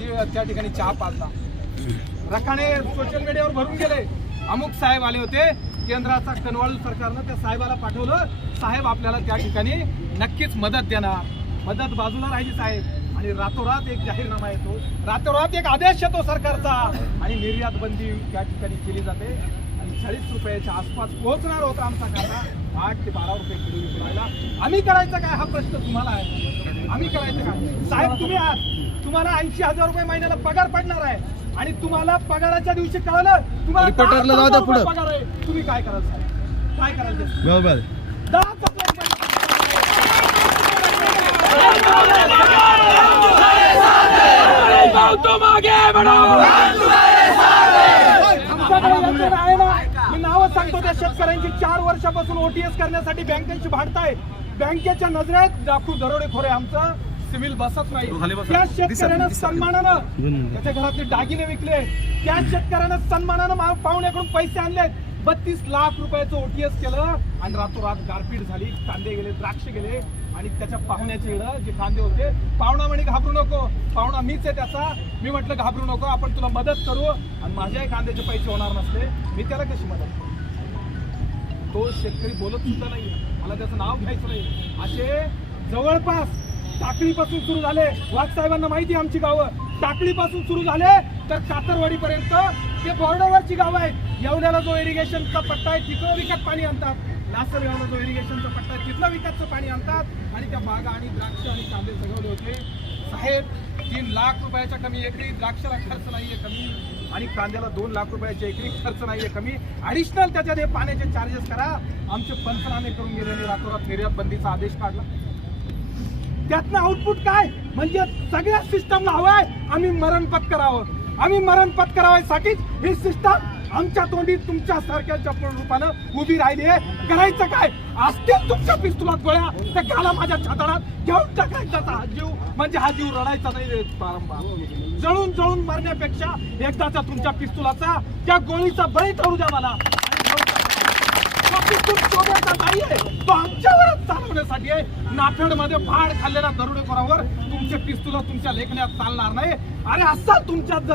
ती- त्या ठिकाणी चहा पाजला. रकाने सोशल मीडियावर भरून गेले. अमुक साहेब आले होते. केंद्राचा कनवाळू सरकारनं त्या साहेबाला पाठवलं. साहेब आपल्याला त्या ठिकाणी नक्कीच मदत देणार. मदत बाजूला राहिली साहेब. आणि रातोरात एक जाहीरनामा येतो. रातोरात एक आदेश येतो सरकारचा. आणि निर्यात बंदी त्या ठिकाणी केली जाते. आणि चाळीस रुपयाच्या आसपास पोहोचणार होता आमचा कांदा. आठ ते बारा रुपये किलो विकू आम्ही करायचं काय? हा प्रश्न तुम्हाला आहे. आम्ही करायचं काय? साहेब तुम्ही आहात. तुम्हाला ऐंशी हजार रुपये महिन्याला पगार पडणार आहे. आणि तुम्हाला पगाराच्या दिवशी कळलं तुम्हाला रिपोर्टरला जाऊ द्या 10,000 रुपये पुढं. पगार आहे. तुम्ही काय कराल साहेब? काय कराल ते? बरोबर. दहा हजार आमच्याकडे यंत्रणा आहे ना. मी नावं सांगतो त्या शेतकऱ्यांची. चार वर्षापासून ओटीएस करण्यासाठी बँकेची भाडताय. बँकेच्या नजरेत दाखवू दरोडेखोर आहे आमचं. सिव्हिल बसत नाही. त्या शेतकऱ्यानं सन्मानानं त्याच्या घरातले दागिने विकले. त्या शेतकऱ्यानं सन्मानानं मा- पाहुण्याकडून पैसे आणले. बत्तीस लाख रुपयाचं ओटीएस केलं आणि रातोरात गारपीट झाली. कांदे गेले द्राक्ष गेले आणि त्याच्या पाहुण्याचे इकडं जे कांदे होते पाहुणा म्हणे घाबरू नको. पाहुणा मीच आहे त्याचा. मी म्हटलं घाबरू नको. आपण तुला मदत करू आणि माझ्याही कांद्याचे पैसे होणार नसले मी त्याला कशी मदत करू? तो शेतकरी बोलत सुद्धा नाही मला त्याचं नाव घ्यायचं नाही असे जवळपास टाकळीपासून सुरू झाले. वाघ साहेबांना माहिती आहे आमची गावं. टाकळीपासून सुरू झाले तर कातरवाडीपर्यंत ते बॉर्डरवरची गावं आहेत. येवल्याला जो इरिगेशनचा पट्टा आहे तिकडं विकत पाणी आणतात. लासलगावला जो इरिगेशनचा पट्टा आहे तिथलं विकतचं पाणी आणतात. आणि त्या बागा आणि द्राक्ष आणि कांदे सगवले होते. साहेब तीन लाख रुपयाच्या कमी एकरी द्राक्षाला खर्च नाहीये कमी. आणि कांद्याला दोन लाख रुपयाच्या एकरी खर्च नाहीये कमी. ॲडिशनल त्याच्यात हे पाण्याचे चार्जेस करा. आमचे पंचनामे करून गेलेले रातोरात निर्यात बंदीचा आदेश काढला. त्यातनं आउटपुट काय? म्हणजे सगळ्या सिस्टमला हवं आहे आम्ही मरण पत्करावं. आम्ही मरण पत्करावायसाठीच ही सिस्टम आमच्या तोंडी तुमच्या सारख्याच्या रूपानं उभी राहिली आहे. करायचं काय? असतील तुमच्या पिस्तुलात गोळ्या तर घाला माझ्या छातडात घेऊन टाकायचा हा जीव. म्हणजे हा जीव रडायचा नाही रे जळून जळून मरण्यापेक्षा एकदाचा तुमच्या पिस्तुलाचा त्या गोळीचा बळी ठरू द्या मला आणि घेऊन टाका. तो पिस्तूल शोधायचा नाहीये तो आमच्यावरच चालवण्यासाठी आहे. नाफेडमध्ये भाड खाल्लेल्या दरोडेखोरावर तुमचे पिस्तूल तुमच्या लेखण्यात चालणार नाही. अरे असा तुमच्यात जर